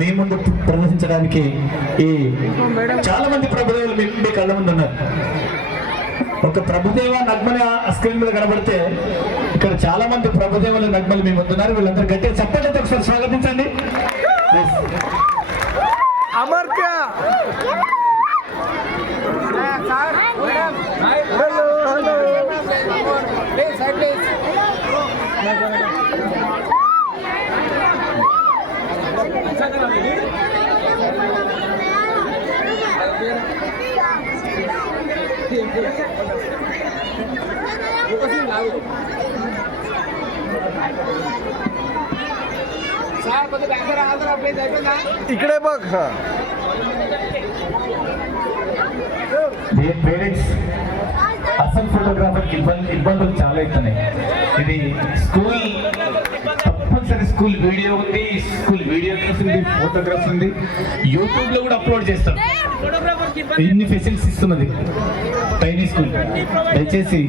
మీ ముందు ప్రదర్శించడానికి ఈ చాలా మంది ప్రభుదేవులు మీ కళ్ళ ముందు ఉన్నారు. ఒక ప్రభుదేవ నగ్మని స్క్రీన్ మీద కనబడితే ఇక్కడ చాలా మంది ప్రభుదేవుల నగ్మలు మీ ముందున్నారు. వీళ్ళందరూ గట్టిగా చప్పట్లతో ఒకసారి స్వాగతించండి. అమర్త్య इकडे बघ. పేరెంట్స్ అసలు ఫోటోగ్రాఫర్కి ఇబ్బందులు చాలా అవుతున్నాయి. ఇది స్కూల్ తప్పనిసరి స్కూల్ వీడియో ఉంది, స్కూల్ వీడియోగ్రఫీ ఉంది, ఫోటోగ్రఫీ ఉంది, యూట్యూబ్ లో కూడా అప్లోడ్ చేస్తాం. ఇన్ని ఫెసిలిటీస్ ఇస్తున్నది టైనీ స్కూల్. దయచేసి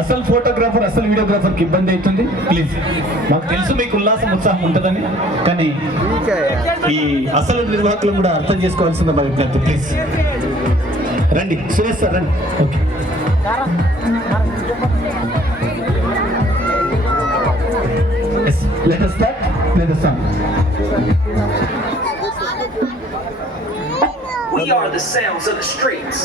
అసలు ఫోటోగ్రాఫర్ అసలు వీడియోగ్రాఫర్కి ఇబ్బంది అవుతుంది. ప్లీజ్, మాకు తెలుసు మీకు ఉల్లాసం ఉత్సాహం ఉంటుందని, కానీ ఈ అసలు నిర్వాహకులు కూడా అర్థం చేసుకోవాల్సింది మా విజ్ఞప్తి. ప్లీజ్ రండి, సురేష్ సార్ రండి. Okay, let us start. Play the song. We are the sounds of the streets.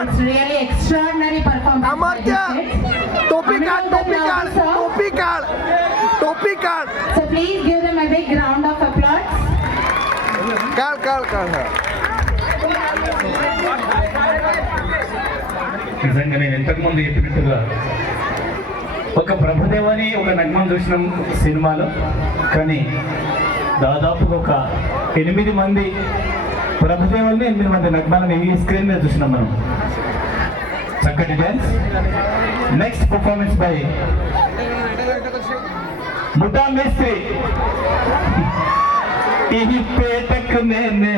It's really extraordinary performance. Amartya, topi card. So please give them a big round of applause. Card. నిజంగా నేను ఇంతకుముందు చెప్పినట్టుగా ఒక ప్రభుదేవని ఒక నగ్మం చూసినాం సినిమాలో, కానీ దాదాపుగా ఒక 8 మంది ప్రభుదేవుల్ని 8 మంది నగ్మాలను ఈ స్క్రీన్ మీద చూసినాం మనం. చక్కటి డ్యాన్స్. నెక్స్ట్ పర్ఫార్మెన్స్ బై ముఠా మేస్త్రి. ఈ పేటకు నేనే